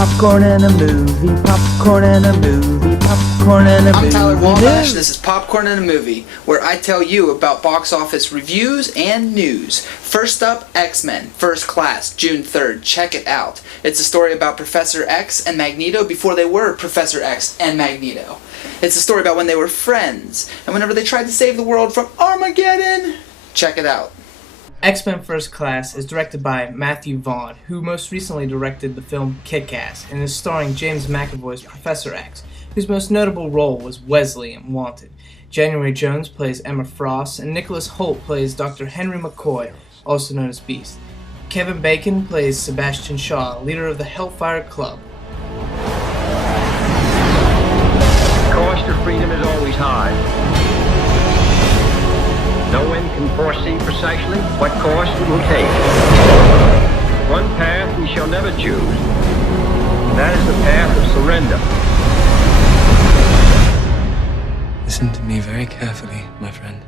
Popcorn and a movie, popcorn and a movie, popcorn and a movie. I'm Tyler Wabash. This is Popcorn and a Movie, where I tell you about box office reviews and news. First up, X-Men, First Class, June 3rd. Check it out. It's a story about Professor X and Magneto before they were Professor X and Magneto. It's a story about when they were friends, and whenever they tried to save the world from Armageddon. Check it out. X-Men First Class is directed by Matthew Vaughn, who most recently directed the film Kick-Ass, and is starring James McAvoy as Professor X, whose most notable role was Wesley in Wanted. January Jones plays Emma Frost, and Nicholas Hoult plays Dr. Henry McCoy, also known as Beast. Kevin Bacon plays Sebastian Shaw, leader of the Hellfire Club. The cost of freedom is always high. No one can foresee precisely what course it will take. One path we shall never choose, and that is the path of surrender. Listen to me very carefully, my friend.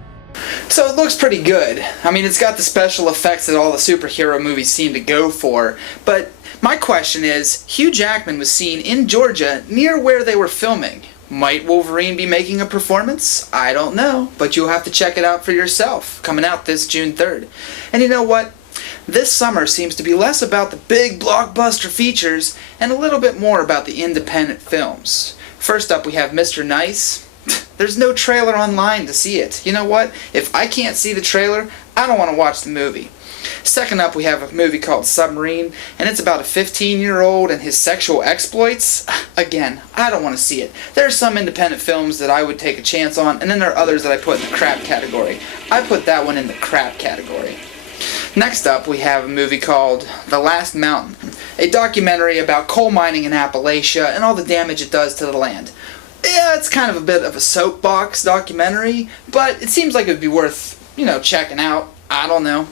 So it looks pretty good. I mean, it's got the special effects that all the superhero movies seem to go for, but my question is, Hugh Jackman was seen in Georgia near where they were filming. Might Wolverine be making a performance? I don't know, but you'll have to check it out for yourself, coming out this June 3rd. And you know what? This summer seems to be less about the big blockbuster features and a little bit more about the independent films. First up, we have Mr. Nice. There's no trailer online to see it. You know what? If I can't see the trailer, I don't want to watch the movie. Second up, we have a movie called Submarine, and it's about a 15-year-old and his sexual exploits. Again, I don't want to see it. There are some independent films that I would take a chance on, and then there are others that I put in the crap category. I put that one in the crap category. Next up, we have a movie called The Last Mountain, a documentary about coal mining in Appalachia and all the damage it does to the land. Yeah, it's kind of a bit of a soapbox documentary, but it seems like it would be worth, checking out. I don't know.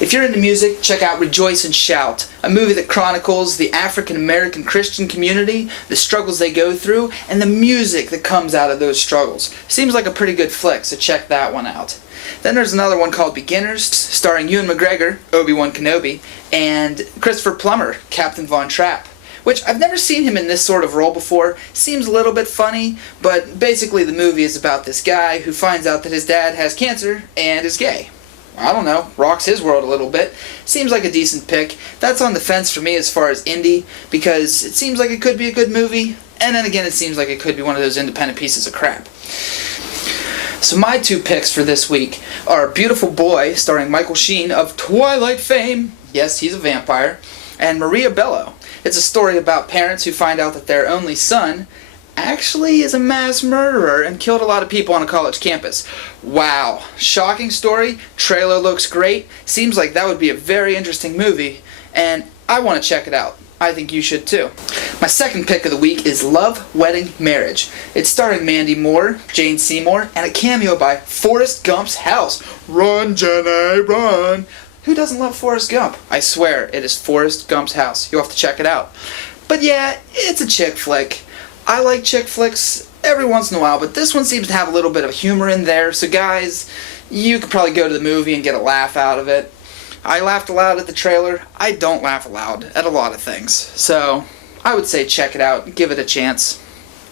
If you're into music, check out Rejoice and Shout, a movie that chronicles the African American Christian community, the struggles they go through, and the music that comes out of those struggles. Seems like a pretty good flick, so check that one out. Then there's another one called Beginners, starring Ewan McGregor, Obi-Wan Kenobi, and Christopher Plummer, Captain Von Trapp, which I've never seen him in this sort of role before. Seems a little bit funny, but basically the movie is about this guy who finds out that his dad has cancer and is gay. I don't know, rocks his world a little bit. Seems like a decent pick. That's on the fence for me as far as indie, because it seems like it could be a good movie, and then again it seems like it could be one of those independent pieces of crap. So my two picks for this week are Beautiful Boy, starring Michael Sheen of Twilight fame, yes, he's a vampire, and Maria Bello. It's a story about parents who find out that their only son actually is a mass murderer and killed a lot of people on a college campus. Wow. Shocking story. Trailer looks great. Seems like that would be a very interesting movie, and I want to check it out. I think you should too. My second pick of the week is Love, Wedding, Marriage. It's starring Mandy Moore, Jane Seymour, and a cameo by Forrest Gump's house. Run, Jenny, run. Who doesn't love Forrest Gump? I swear, it is Forrest Gump's house. You'll have to check it out. But yeah, it's a chick flick. I like chick flicks every once in a while, but this one seems to have a little bit of humor in there, so guys, you could probably go to the movie and get a laugh out of it. I laughed aloud at the trailer. I don't laugh aloud at a lot of things, so I would say check it out, give it a chance.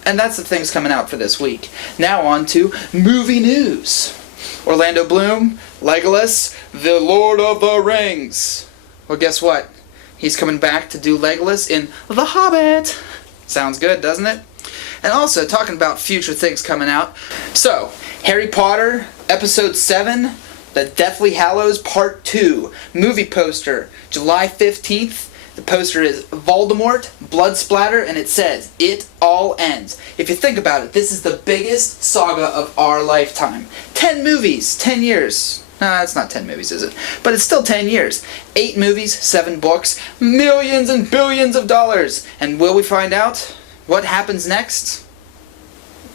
And that's the things coming out for this week. Now on to movie news. Orlando Bloom, Legolas, the Lord of the Rings. Well, guess what? He's coming back to do Legolas in The Hobbit. Sounds good, doesn't it? And also, talking about future things coming out. So, Harry Potter, Episode 7, The Deathly Hallows Part 2, movie poster, July 15th. The poster is Voldemort, blood splatter, and it says, "It all ends." If you think about it, this is the biggest saga of our lifetime. 10 movies, 10 years. Nah, it's not 10 movies, is it? But it's still 10 years. 8 movies, 7 books, millions and billions of dollars. And will we find out what happens next?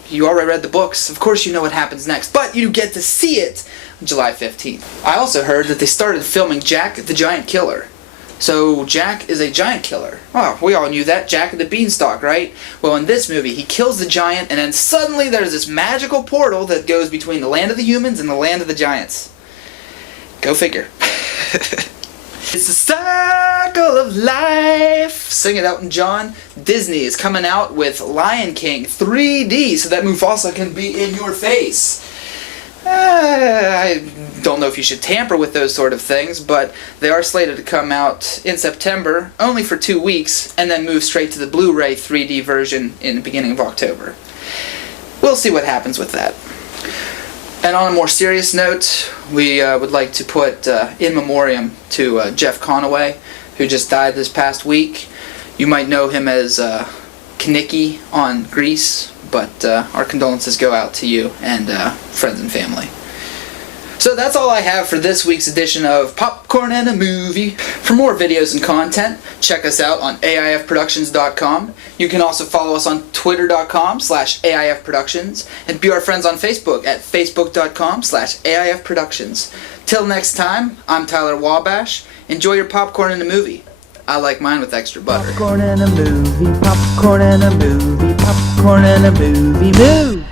You already read the books. Of course you know what happens next. But you get to see it on July 15th. I also heard that they started filming Jack the Giant Killer. So Jack is a giant killer. Oh, we all knew that. Jack and the Beanstalk, right? Well, in this movie, he kills the giant, and then suddenly there's this magical portal that goes between the land of the humans and the land of the giants. Go figure. It's the circle of life. Sing it, Elton John. Disney is coming out with Lion King 3D so that Mufasa can be in your face. I don't know if you should tamper with those sort of things, but they are slated to come out in September, only for 2 weeks, and then move straight to the Blu-ray 3D version in the beginning of October. We'll see what happens with that. And on a more serious note, we would like to put in memoriam to Jeff Conaway, who just died this past week. You might know him as Kenickie on Grease, but our condolences go out to you and friends and family. So that's all I have for this week's edition of Popcorn and a Movie. For more videos and content, check us out on AIFproductions.com. You can also follow us on Twitter.com/AIFproductions and be our friends on Facebook at Facebook.com/AIFproductions. Till next time, I'm Tyler Wabash. Enjoy your popcorn and a movie. I like mine with extra butter. Popcorn and a movie, popcorn and a movie, popcorn and a movie, move!